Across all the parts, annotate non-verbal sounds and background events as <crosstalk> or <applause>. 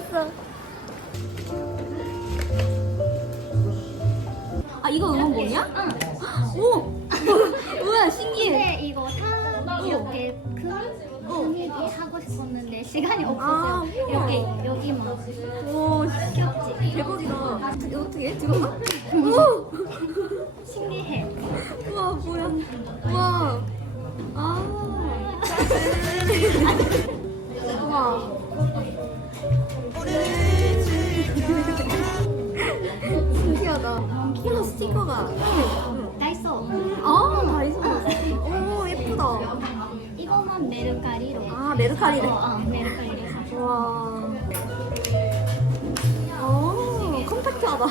있어. 아 이거 응원봉이야? 응. 오! <laughs> 우와 신기해. 근데 이거 다 이렇게 큰 분위기 하고 싶었는데 시간이 아, 없었어요. 이렇게 여기만 오 귀엽지? 대박이다. 이거 어떻게 해? 들어가? 오! 신기해. 우와 뭐야? 우와. 아. <laughs> 우와. 스티커가. 응. 다이소. 아, 다이소. 오, 예쁘다. 이거만 메르카리로. 아, 메르카리네. 어, 어, 메르카리로 샀어. 와. 오, 컴팩트하다.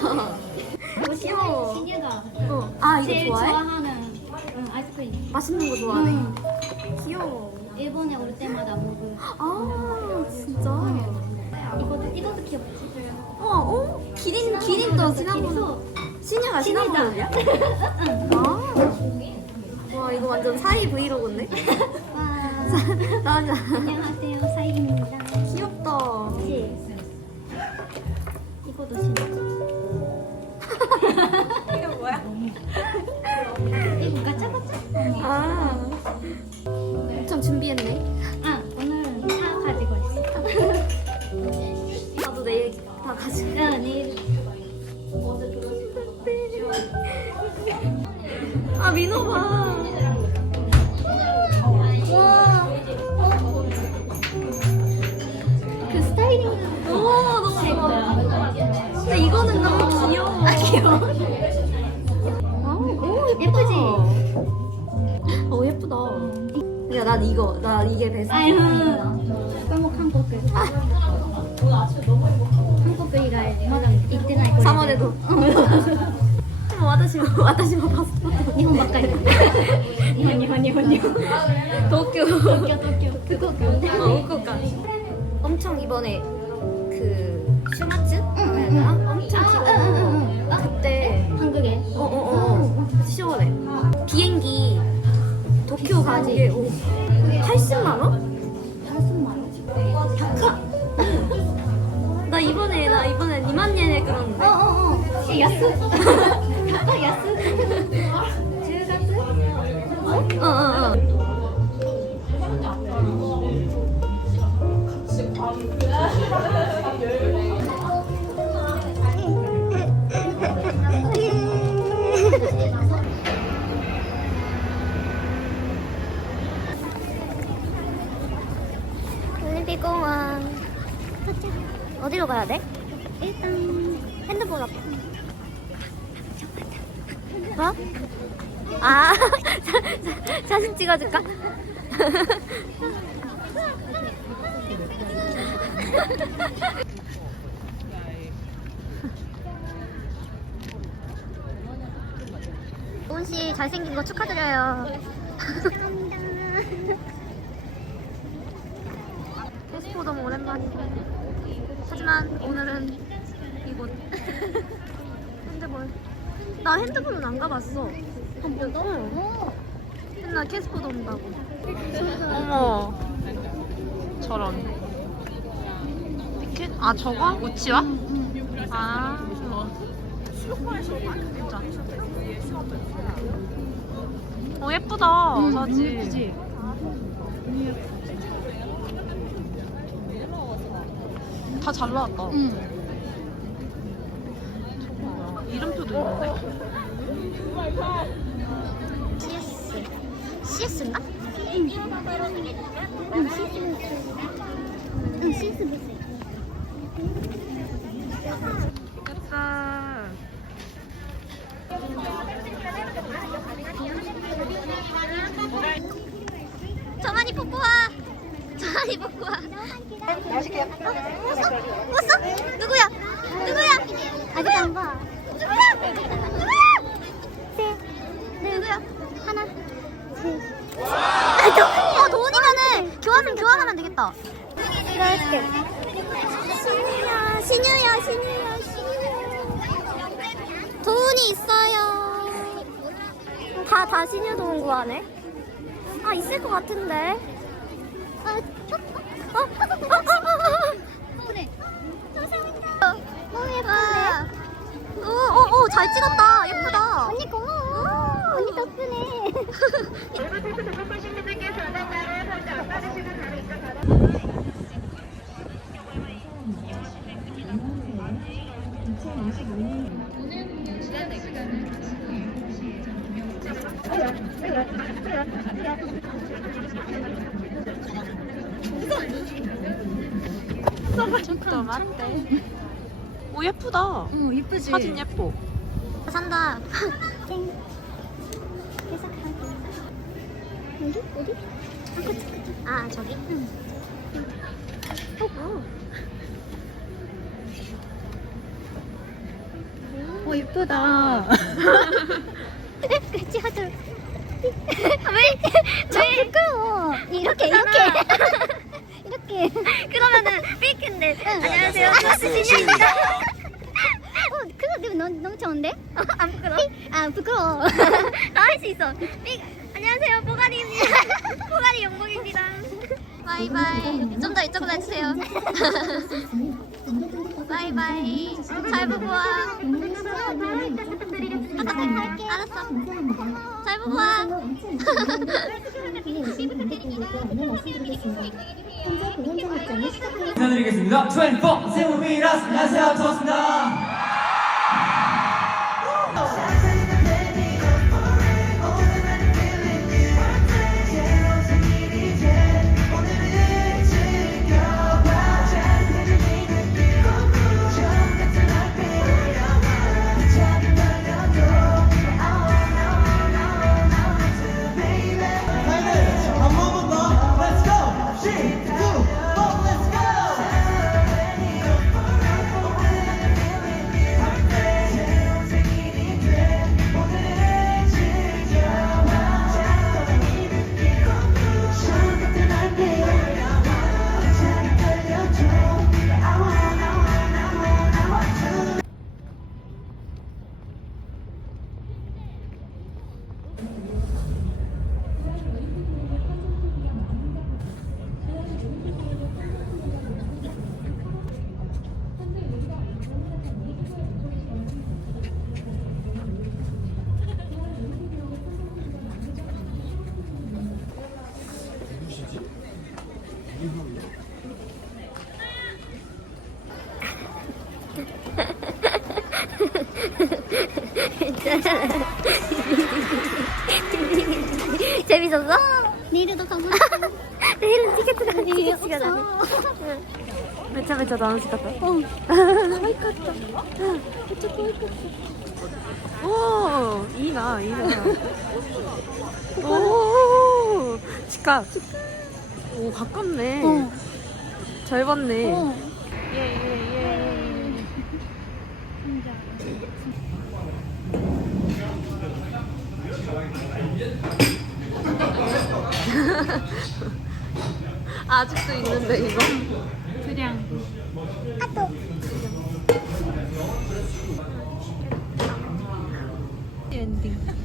귀여워. 신유가 어. 아, 이거 제일 좋아해? 좋아하는 응, 아이스크림. 맛있는 거 좋아하네. 응. 귀여워. 일본에 올 때마다 먹을. 아, 진짜. 이것도 이것도 귀엽지. 어, 어? 기린, 기린도 시나몬. 신유가 시나몬이야? 응. 아. 와, 이거 완전 사이 브이로그인데? <laughs> 와. 나지 안녕하세요, 사이입니다. 귀엽다. 그치? 이것도 신유. 이게 뭐야? 이거 가짜 가짜? 아. 엄청 준비했네. 아, 민호 봐. 와. 그 스타일링. 오, 너무 좋아. 근데 이거는 너무 귀여워. 아, 귀여워. 아, 오, 예쁘지? 어, 예쁘다. 야, 난 이거, 나 이게 베스트. 아유, 한국 한국 그. 한국 그 이가 마다 이때ない 3월에도. 뭐, 와다시모, 와다시모 파스포트. 日本ばっかり。日本日本日本日本。 도쿄. 東京東京福岡。 어, 후쿠오카. 엄청 이번에 그 <laughs> 슈마츠? 응, 응, 응. 엄청 아, 귀여워. 응, 응, 응. 아, 그때 한국에. 어, 어, 어, 어. 시원해. 비행기 도쿄 가는 게 오, 80만 원? 80만 원. 나 이번에 나 이번에 2만 옌에 어, 그런데. 어, 어. 예, 야스. <laughs> 가야 돼? 일단 핸드폰 앞. 뭐? 아, <laughs> 사, 사, 사 진 찍어줄까? <laughs> 오은 씨 잘생긴 거 축하드려요. <laughs> 페스포 너무 오랜만이고. 하지만 오늘은 이곳. 핸드볼. 나 핸드볼은 안 가봤어. 한 번도? 응. 맨날 캐스퍼도 온다고. 어머 저런 피켓? 아 저거? 우치와? 아 진짜 어 예쁘다 사진 다 잘 나왔다 응. 이름표도 있는데? CS. CS인가? 응, 시스. 응, 시스 보세요. 예쁘다 정한이 뽀뽀와. 정한이 뽀뽀와. 맛있게. 왔어? 왔어? 누구야? 누구야? 아직 안 봐. 누구야? 누구야? 셋, 누구야? 하나, 둘. 아, 도, 어, 도훈이면은 교환은 교환하면 되겠다. 이거 해줄게. 신유야, 신유야, 신유야, 신유. 도훈이 있어요. 다, 다 신유 도훈 구하네. 아, 있을 것 같은데. 아, 어? 어? 오, 오, 잘 찍었다. 예쁘다. 공연 시간에 오 예쁘다. 어 예쁘지. 사진 예뻐. 산다. 땡. 계속 하기. 어디? 어디? 아, 그치, 그치. 아 저기. 응. 어 예쁘다. <laughs> 그치, 하자. <laughs> 왜? <laughs> 저 부끄러워. 이렇게, 이렇게. <laughs> 이렇게. 그러면은 페이크인데. 안녕하세요. 안녕하세요. 신입니다. 어, 그거 너무, 너무, 너무 좋은데? 안 부끄러? 아, 부끄러워. 나 할 수 있어. 삑. 안녕하세요. 뽀가리입니다. 뽀가리 영봉입니다. 바이바이. 좀 더 이쪽으로 해주세요. 바이바이. 잘 보고 와. 알았어. 잘 보고 와. 인사드리겠습니다. 24 세우미라스 안녕하세요. 반갑습니다. <laughs> 재밌었어? 내일도 가고 <laughs> 싶어. 내일은 티켓트가 나네. 없어. 매차 매차 나눠줄 같다. 어. 오 이나 이나. 오 직각. 오 가깝네. 어. 잘 봤네. 어. 예예예. <laughs> 아직도 있는데 이거. 그냥. 엔딩.